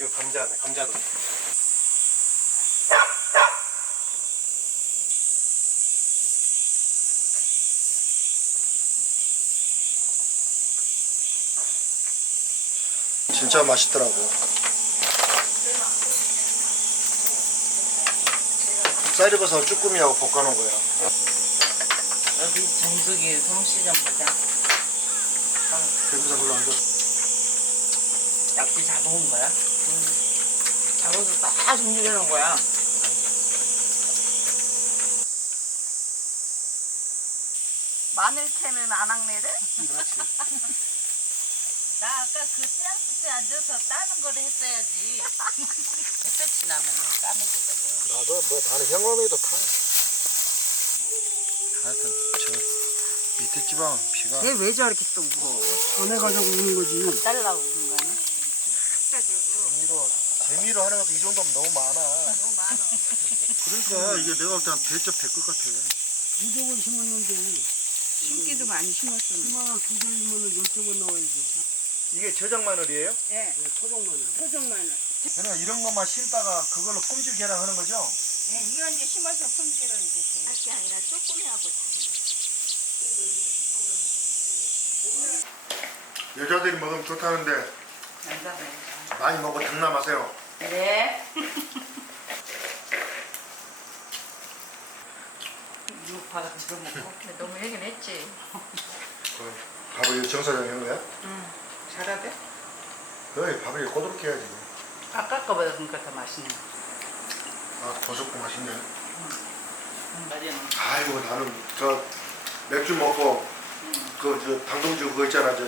이거 감자네, 감자도. 진짜 맛있더라고. 쌀버섯 쭈꾸미하고 볶아놓은 거야. 여기 정수기 솜씨 좀 보자. 배부사 별로 안 줘. 약지 잡아온 거야? 잡아서 딱 준비해놓은 거야. 마늘 캐는 안악내를? 그렇지. 나 아까 그 떼양볕에 앉아서 따는 걸 했어야지. 햇볕이 나면 까매지거든. 나도 뭐 나는 현관에도 타. 하여튼 저 밑에 지방 비가. 얘 왜 저렇게 또 울어? 꺼내가지고 우는 거지. 달라고 그런 거 아니야? 재미로 하는 것도 이 정도면 너무 많아. 너무 많아. 그러니까 이게 내가 볼 때 한 대접 될 것 같아. 이쪽을 심었는데 심기도 많이 심었어. 얼마나 두절이면 10쪽은 나와야지. 이게 저장 마늘이에요? 예, 소정만은. 토종 마늘. 그러니까 이런 것만 심다가 그걸로 품질 개량하는 거죠? 예, 이거 이제 심어서 품질을 이제 돼. 할게 아니라 쪼꾸미하고 다르. 여자들이 먹으면 좋다는데 많이 먹고 등남하세요. 네. 육파가 집어먹고. 너무 얘기는 했지. 밥을 정사장에 한 거야? 응. 잘하대? 너희 밥을 꼬들게 해야지. 아까 거보다 그러니까 더 맛있네. 아, 고소고 맛있네. 맞아요. 아이고, 나는 저 맥주 먹고 그 저 당근주 그거 있잖아, 저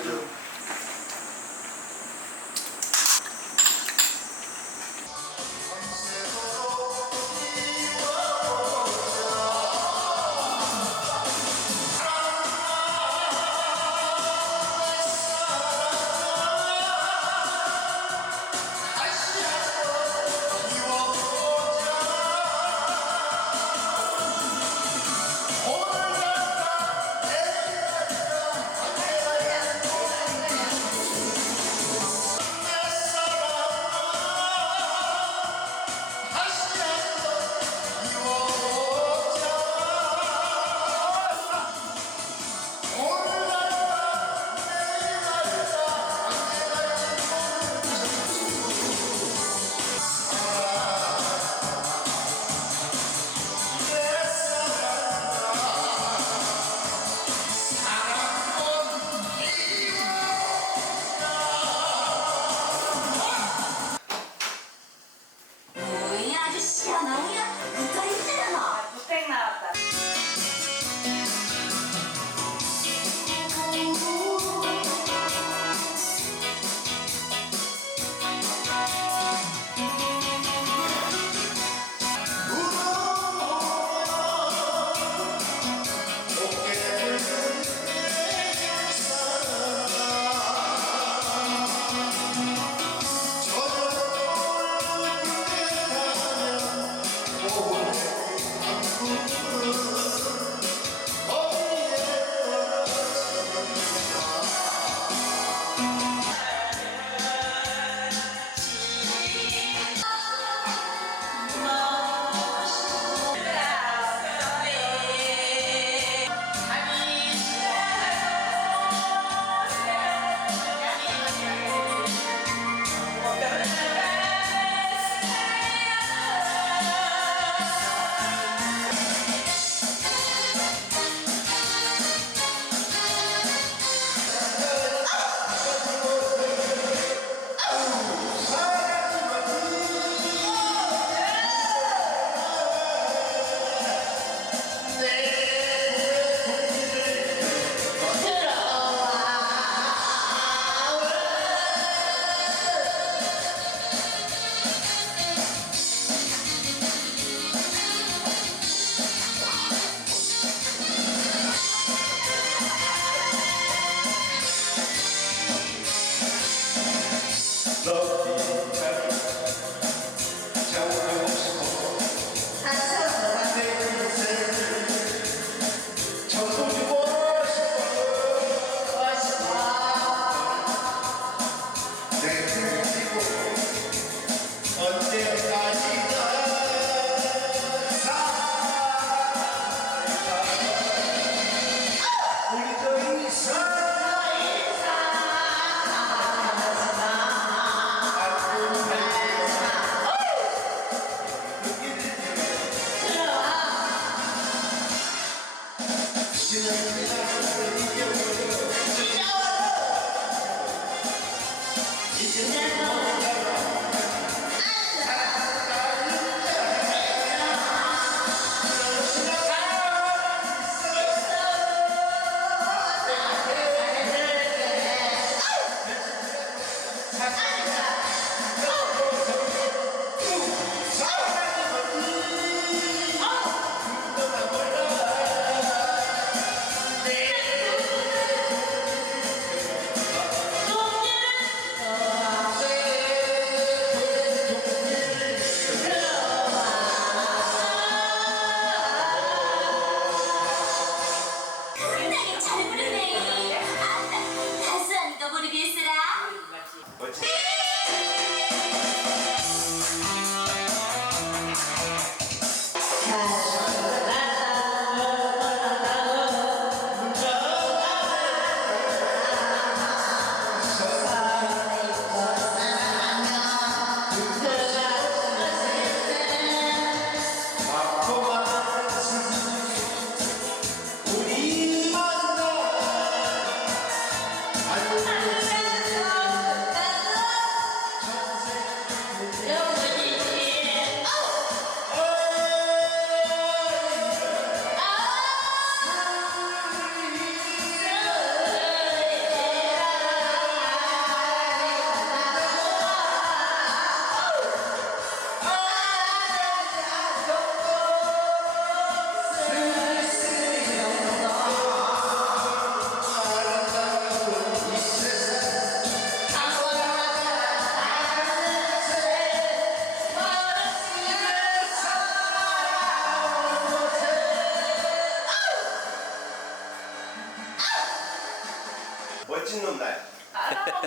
멋진 놈 나야.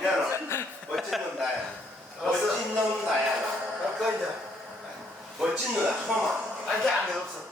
미안해. 멋진 놈 나야. 알았어. 멋진 놈 나야. 아까 이제 멋진 누나 한 번만. 안돼 없어.